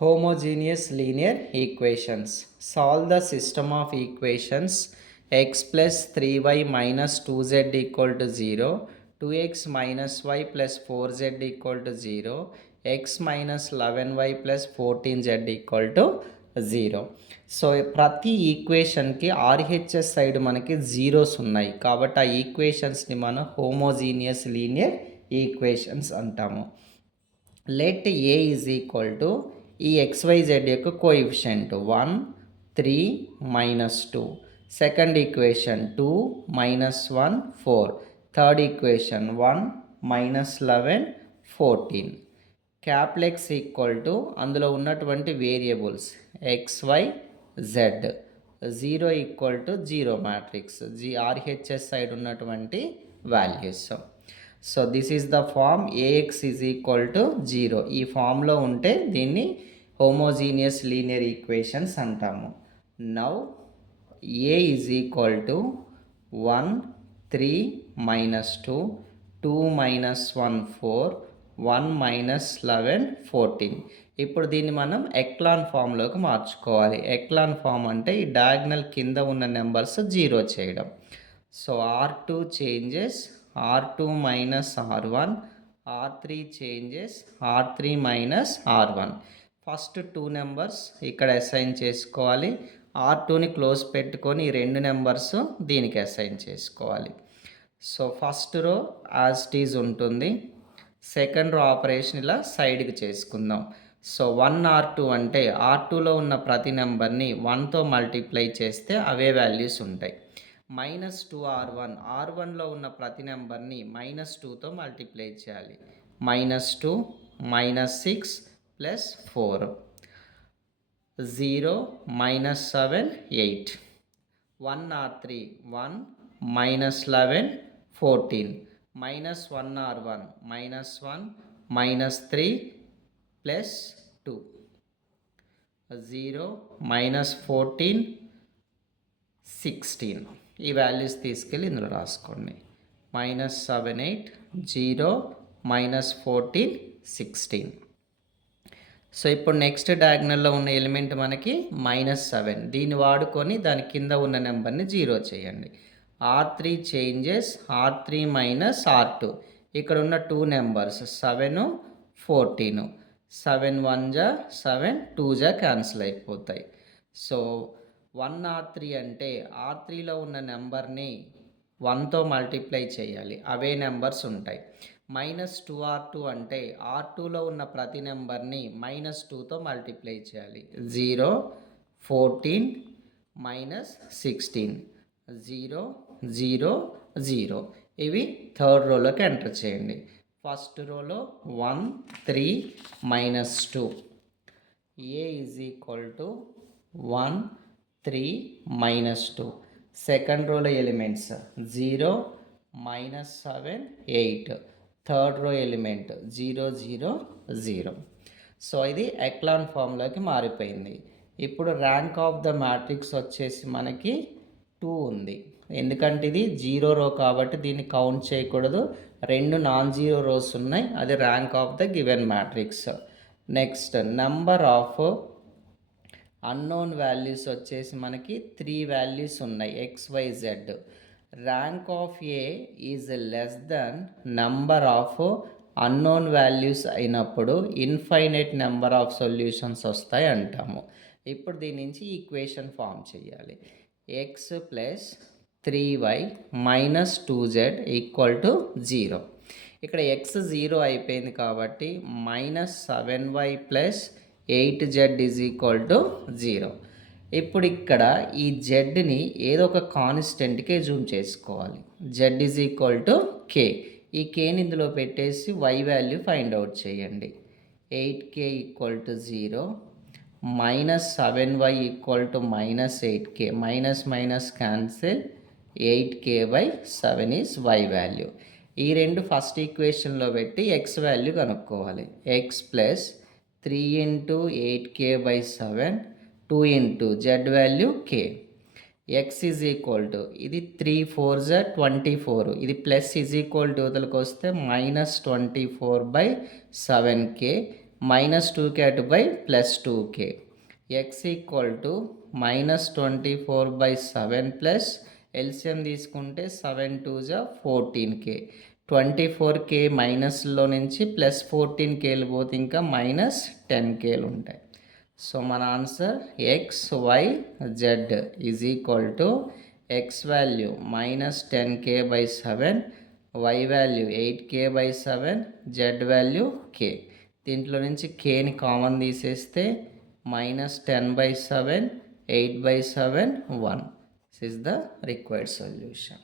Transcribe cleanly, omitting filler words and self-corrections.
Homogeneous linear equations. Solve the system of equations x plus 3y minus 2z equal to 0, 2x minus y plus 4z equal to 0, x minus 11y plus 14z equal to 0. So ప్రతి ఈక్వేషన్కి RHS side మనకి zeros ఉన్నాయి కాబట్టి ఆ ఈక్వేషన్స్ని మనం homogeneous linear equations అంటాము. Let A is equal to ఈ XYZ యొక్క coefficient 1, 3, -2. Second equation 2, -1, 4. Third equation 1, -11, 14. Capital X equal to అందులో ఉన్నటువంటి variables XY Z. 0 equal to 0 matrix RHS side ఉన్నటువంటి values. So this is the form AX is equal to 0. ఈ ఫామ్లో ఉంటే దీన్ని homogeneous linear equations అంటాము. Now A is equal to 1, 3, -2, 2, -1, 4, 1, -11, 14. ఇప్పుడు దీన్ని మనం ఎక్లాన్ ఫామ్లోకి మార్చుకోవాలి. ఎక్లాన్ ఫామ్ అంటే ఈ డయాగ్నల్ కింద ఉన్న నెంబర్స్ 0 చేయడం. So R2 changes R2 minus R1, R3 changes R3 minus R1. First 2 numbers ఇక్కడ అసైన్ చేసుకోవాలి. R2ని క్లోజ్ పెట్టుకొని ఈ 2 నెంబర్స్ దీనికి అసైన్ చేసుకోవాలి. So first row as it is ఉంటుంది. సెకండ్ రో ఆపరేషన్ ఇలా సైడ్కి చేసుకుందాం. సో 1R2 అంటే R2లో ఉన్న ప్రతి నెంబర్ని 1తో మల్టిప్లై చేస్తే అవే వాల్యూస్ ఉంటాయి. -2R1 R1లో ఉన్న ప్రతి నెంబర్ని -2తో మల్టిప్లై చేయాలి. -2, -6 + 4, 0, -7, 8. 1R3 1, -11, 14. -1R1 -1, -3 + 2, 0, -14, 16. ఈ వాల్యూస్ తీసుకెళ్ళి ఇందులో రాసుకోండి. -7, 8, 0, -14, 16. సో ఇప్పుడు నెక్స్ట్ డయాగ్నల్లో ఉన్న ఎలిమెంట్ మనకి -7. దీన్ని వాడుకొని దాని కింద ఉన్న నెంబర్ని 0 చేయండి. R3 changes R3 - R2. ఇక్కడ ఉన్న 2 నెంబర్స్ 7, 14. 7 1 జా 7, 2 జా క్యాన్సిల్ అయిపోతాయి. సో 1R3 అంటే R3లో ఉన్న నెంబర్ని 1తో మల్టిప్లై చేయాలి, అవే నెంబర్స్ ఉంటాయి. -2R2 అంటే R2లో ఉన్న ప్రతి నెంబర్ని -2తో మల్టిప్లై చేయాలి. 0, 14, -16, 0, 0, 0. ఇవి థర్డ్ రోలోకి ఎంటర్ చేయండి. ఫస్ట్ రోలో 1, 3, -2. ఏ ఈజ్ ఈక్వల్ టు 1, 3, -2. సెకండ్ రోలో elements 0, -7, 8. Third row element 0, 0, 0. So ఇది ఎక్లాన్ ఫామ్లోకి మారిపోయింది. ఇప్పుడు ర్యాంక్ ఆఫ్ ద మ్యాట్రిక్స్ వచ్చేసి మనకి 2 ఉంది. ఎందుకంటే ఇది 0 రో కాబట్టి దీన్ని కౌంట్ చేయకూడదు. 2 నాన్ జీరో రోస్ ఉన్నాయి, అది rank of the given matrix. Next number of unknown values వచ్చేసి మనకి 3 వాల్యూస్ ఉన్నాయి XYZ. Rank of A is less than number of unknown values అయినప్పుడు ఇన్ఫైనైట్ నెంబర్ ఆఫ్ సొల్యూషన్స్ వస్తాయి అంటాము. ఇప్పుడు దీని నుంచి ఈక్వేషన్ ఫామ్ చేయాలి. x + 3y - 2z = 0. ఇక్కడ x 0 అయిపోయింది కాబట్టి -7y + 8z = 0. ఇప్పుడు ఇక్కడ ఈ జెడ్ని ఏదో ఒక కాన్స్టెంట్కే జూమ్ చేసుకోవాలి. z k. ఈ కేని ఇందులో పెట్టేసి y వాల్యూ ఫైండ్ అవుట్ చేయండి. 8k = 0, -7y = -8k, minus cancel, 8k/7 is y value. ఈ రెండు ఫస్ట్ ఈక్వేషన్లో పెట్టి x వాల్యూ కనుక్కోవాలి. x + 3 × 8k/7, 2 × z value k. x is equal to ఇది 3 4 జా 24, ఇది ప్లస్ ఈజ్ ఈక్వల్ టు వదలకు వస్తే -24/7k, మైనస్ 2k అటు by plus 2k. X equal to -24/7 plus LCM తీసుకుంటే 7 2 జా 14k. 24k మైనస్లో నుంచి ప్లస్ 14kలు పోతే ఇంకా మైనస్ 10kలు ఉంటాయి. సో మన answer x y z is equal to x value -10k/7, y value 8k/7, z value k. దీంట్లో నుంచి kని కామన్ తీసేస్తే -10/7, 8/7, 1. This is the required solution.